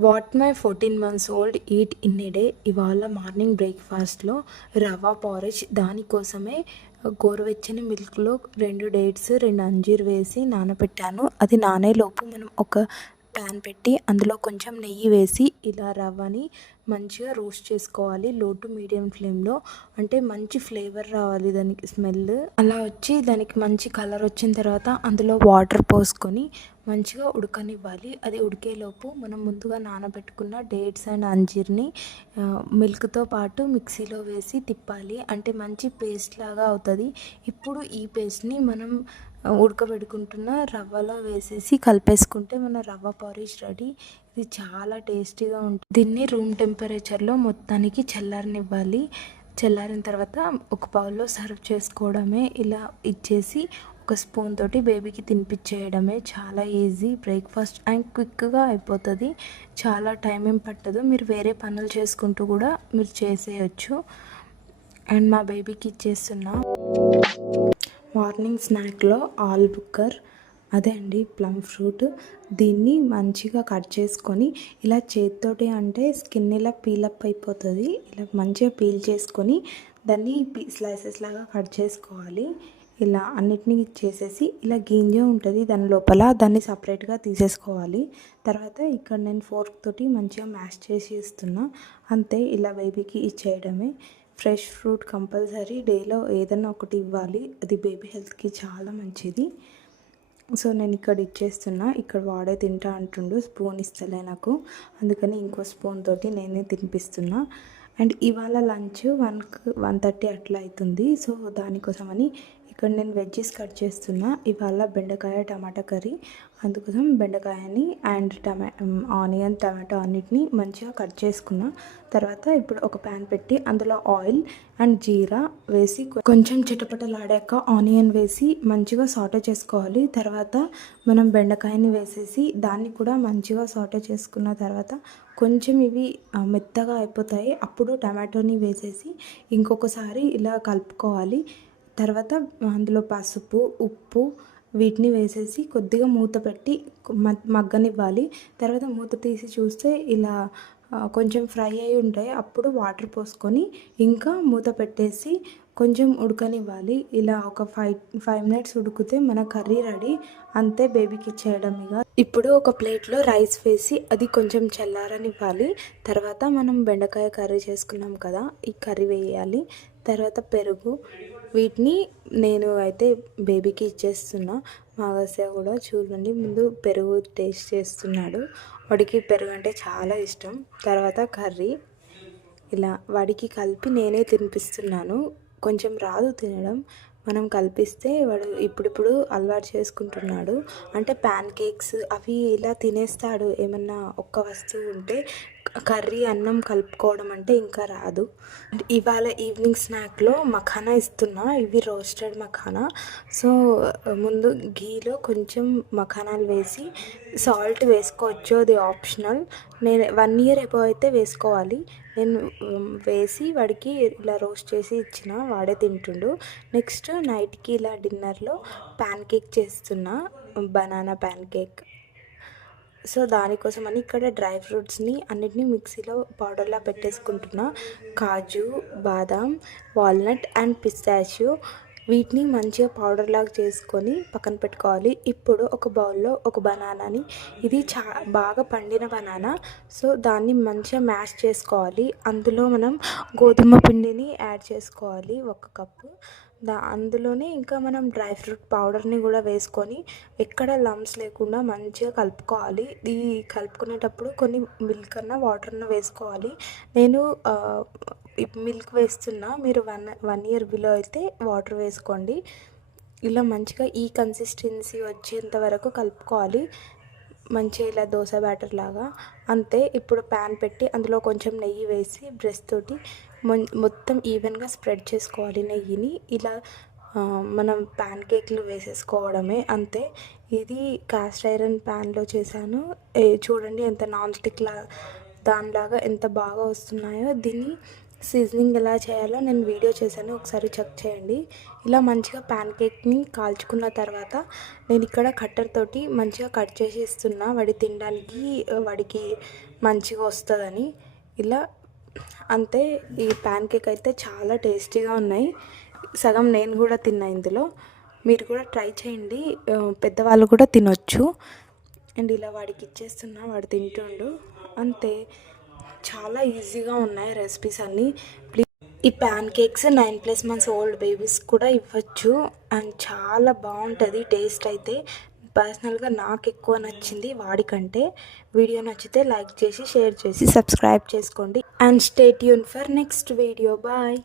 What my fourteen months old eat in a day ఇవాళ morning బ్రేక్ఫాస్ట్లో రవా పారిజ్ దానికోసమే గోరువెచ్చని మిల్క్లో రెండు డేట్స్ రెండు అంజీర్ వేసి నానబెట్టాను. అది నానేలోపు మనం ఒక ప్యాన్ పెట్టి అందులో కొంచెం నెయ్యి వేసి ఇలా రవ్వని మంచిగా రోస్ట్ చేసుకోవాలి. లో టు మీడియం ఫ్లేమ్లో అంటే మంచి ఫ్లేవర్ రావాలి దానికి స్మెల్. అలా వచ్చి దానికి మంచి కలర్ వచ్చిన తర్వాత అందులో వాటర్ పోసుకొని మంచిగా ఉడకనివ్వాలి. అది ఉడికేలోపు మనం ముందుగా నానబెట్టుకున్న డేట్స్ అండ్ అంజీర్ని మిల్క్తో పాటు మిక్సీలో వేసి తిప్పాలి. అంటే మంచి పేస్ట్ లాగా అవుతుంది. ఇప్పుడు ఈ పేస్ట్ని మనం ఉడకబెట్టుకుంటున్న రవ్వలో వేసేసి కలిపేసుకుంటే మన రవ్వ పారిష్ రెడీ. ఇది చాలా టేస్టీగా ఉంటుంది. దీన్ని రూమ్ టెంపరేచర్లో మొత్తానికి చల్లారనివ్వాలి. చల్లారిన తర్వాత ఒక బౌల్లో సర్వ్ చేసుకోవడమే ఇలా ఇచ్చేసి ఒక స్పూన్ తోటి బేబీకి తినిపించేయడమే చాలా ఈజీ బ్రేక్ఫాస్ట్ అండ్ క్విక్గా అయిపోతుంది. చాలా టైం ఏం పట్టదు. మీరు వేరే పనులు చేసుకుంటూ కూడా మీరు చేసేయచ్చు. అండ్ మా బేబీకి ఇచ్చేస్తున్నా. మార్నింగ్ స్నాక్లో ఆల్ బుక్కర్ అదే అండి ప్లమ్ ఫ్రూట్. దీన్ని మంచిగా కట్ చేసుకొని ఇలా చేతితోటి అంటే స్కిన్ ఇలా పీలప్ అయిపోతుంది. ఇలా మంచిగా పీల్ చేసుకొని దాన్ని స్లైసెస్ లాగా కట్ చేసుకోవాలి. ఇలా అన్నిటినీ చేసేసి ఇలా గింజ ఉంటుంది దాని లోపల దాన్ని సపరేట్గా తీసేసుకోవాలి. తర్వాత ఇక్కడ నేను ఫోర్క్ తోటి మంచిగా మ్యాష్ చేసి ఇస్తున్నా. అంతే ఇలా బేబీకి ఇచ్చేయడమే. ఫ్రెష్ ఫ్రూట్ కంపల్సరీ డేలో ఏదైనా ఒకటి ఇవ్వాలి. అది బేబీ హెల్త్కి చాలా మంచిది. సో నేను ఇక్కడ ఇచ్చేస్తున్నా. ఇక్కడ వాడే తింటా అంటుండు. స్పూన్ ఇస్తలే నాకు. అందుకని ఇంకో స్పూన్ తోటి నేనే తినిపిస్తున్నా. అండ్ ఇవాళ లంచ్ వన్ వన్ థర్టీ అట్లా అవుతుంది సో దానికోసమని ఇక్కడ నేను వెజ్జెస్ కట్ చేస్తున్నా. ఇవాళ బెండకాయ టమాటా కర్రీ. అందుకోసం బెండకాయని అండ్ టమా ఆనియన్ టమాటో అన్నిటిని మంచిగా కట్ చేసుకున్నా. తర్వాత ఇప్పుడు ఒక ప్యాన్ పెట్టి అందులో ఆయిల్ అండ్ జీరా వేసి కొంచెం చిటపటలాడాక ఆనియన్ వేసి మంచిగా సాటే చేసుకోవాలి. తర్వాత మనం బెండకాయని వేసేసి దాన్ని కూడా మంచిగా సాటే చేసుకున్న తర్వాత కొంచెం ఇవి మెత్తగా అయిపోతాయి. అప్పుడు టమాటోని వేసేసి ఇంకొకసారి ఇలా కలుపుకోవాలి. తర్వాత అందులో పసుపు ఉప్పు వీటిని వేసేసి కొద్దిగా మూత పెట్టి మగ్గనివ్వాలి. తర్వాత మూత తీసి చూస్తే ఇలా కొంచెం ఫ్రై అయి ఉంటాయి. అప్పుడు వాటర్ పోసుకొని ఇంకా మూత పెట్టేసి కొంచెం ఉడకనివ్వాలి. ఇలా ఒక ఫైవ్ ఫైవ్ మినిట్స్ ఉడికితే మన కర్రీ రెడీ. అంతే బేబీకి ఇచ్చేయడం ఇక. ఇప్పుడు ఒక ప్లేట్లో రైస్ వేసి అది కొంచెం చల్లారనివ్వాలి. తర్వాత మనం బెండకాయ కర్రీ చేసుకున్నాం కదా ఈ కర్రీ వేయాలి. తర్వాత పెరుగు వీటిని నేను అయితే బేబీకి ఇచ్చేస్తున్నా. మాగస్య కూడా చూడండి. ముందు పెరుగు టేస్ట్ చేస్తున్నాడు. వాడికి పెరుగు అంటే చాలా ఇష్టం. తర్వాత కర్రీ. ఇలా వాడికి కలిపి నేనే తినిపిస్తున్నాను. కొంచెం రాదు తినడం. మనం కల్పిస్తే వాడు ఇప్పుడిప్పుడు అలవాటు చేసుకుంటున్నాడు. అంటే ప్యాన్ కేక్స్ అవి ఇలా తినేస్తాడు. ఏమన్నా ఒక్క వస్తువు ఉంటే కర్రీ అన్నం కలుపుకోవడం అంటే ఇంకా రాదు. ఇవాళ ఈవినింగ్ స్నాక్లో మఖానా ఇస్తున్నా ఇవి రోస్టెడ్ మఖానా. సో ముందు ఘీలో కొంచెం మఖానాలు వేసి సాల్ట్ వేసుకోవచ్చు అది ఆప్షనల్. నేను వన్ ఇయర్ ఎబో అయితే వేసుకోవాలి. నేను వేసి వాడికి ఇలా రోస్ట్ చేసి ఇచ్చిన వాడే తింటుండు. నెక్స్ట్ నైట్కి ఇలా డిన్నర్లో ప్యాన్ కేక్ చేస్తున్నా బనానా ప్యాన్ కేక్. సో దానికోసం అని ఇక్కడ డ్రై ఫ్రూట్స్ని అన్నిటినీ మిక్సీలో పౌడర్లా పెట్టేసుకుంటున్నా. కాజు బాదాం వాల్నట్ అండ్ పిస్తాచియో వీటిని మంచిగా పౌడర్ లాగా చేసుకొని పక్కన పెట్టుకోవాలి. ఇప్పుడు ఒక బౌల్లో ఒక బనానాని. ఇది చా బాగా పండిన బనానా. సో దాన్ని మంచిగా మ్యాష్ చేసుకోవాలి. అందులో మనం గోధుమ పిండిని యాడ్ చేసుకోవాలి. ఒక కప్పు. దా అందులోనే ఇంకా మనం డ్రై ఫ్రూట్ పౌడర్ని కూడా వేసుకొని ఎక్కడ లమ్స్ లేకుండా మంచిగా కలుపుకోవాలి. ఈ కలుపుకునేటప్పుడు కొన్ని మిల్క్ అన్న వాటర్ అన్న వేసుకోవాలి. నేను మిల్క్ వేస్తున్నా. మీరు వన్ వన్ ఇయర్ బిలో అయితే వాటర్ వేసుకోండి. ఇలా మంచిగా ఈ కన్సిస్టెన్సీ వచ్చేంత వరకు కలుపుకోవాలి. మంచిగా ఇలా దోశ బ్యాటర్ లాగా. అంతే ఇప్పుడు ప్యాన్ పెట్టి అందులో కొంచెం నెయ్యి వేసి బ్రష్ తోటి మొత్తం ఈవెన్గా స్ప్రెడ్ చేసుకోవాలి నెయ్యిని. ఇలా మనం ప్యాన్ కేక్లు వేసేసుకోవడమే. అంతే ఇది కాస్ట్ ఐరన్ ప్యాన్లో చేశాను. చూడండి ఎంత నాన్ స్టిక్ లా దానిలాగా ఎంత బాగా వస్తున్నాయో. దీన్ని సీజనింగ్ ఎలా చేయాలో నేను వీడియో చేశాను ఒకసారి చెక్ చేయండి. ఇలా మంచిగా ప్యాన్ కేక్ని కాల్చుకున్న తర్వాత నేను ఇక్కడ కట్టర్ తోటి మంచిగా కట్ చేసి ఇస్తున్నా వాడి తినడానికి వాడికి మంచిగా వస్తుందని. ఇలా అంతే ఈ ప్యాన్ కేక్ అయితే చాలా టేస్టీగా ఉన్నాయి. సగం నేను కూడా తిన్నా ఇందులో. మీరు కూడా ట్రై చేయండి. పెద్దవాళ్ళు కూడా తినొచ్చు. అండ్ ఇలా వాడికి ఇచ్చేస్తున్నా వాడు తింటుండు. అంతే. చాలా ఈజీగా ఉన్నాయి రెసిపీస్ అన్నీ. ప్లీజ్ ఈ pancakes nine plus months old babies కూడా ఇవ్వచ్చు. అండ్ చాలా బాగుంటుంది టేస్ట్ అయితే. పర్సనల్గా నాకు ఎక్కువ నచ్చింది వాడికంటే. వీడియో నచ్చితే లైక్ చేసి షేర్ చేసి సబ్స్క్రైబ్ చేసుకోండి. అండ్ స్టేట్ యూన్ ఫర్ నెక్స్ట్ వీడియో బాయ్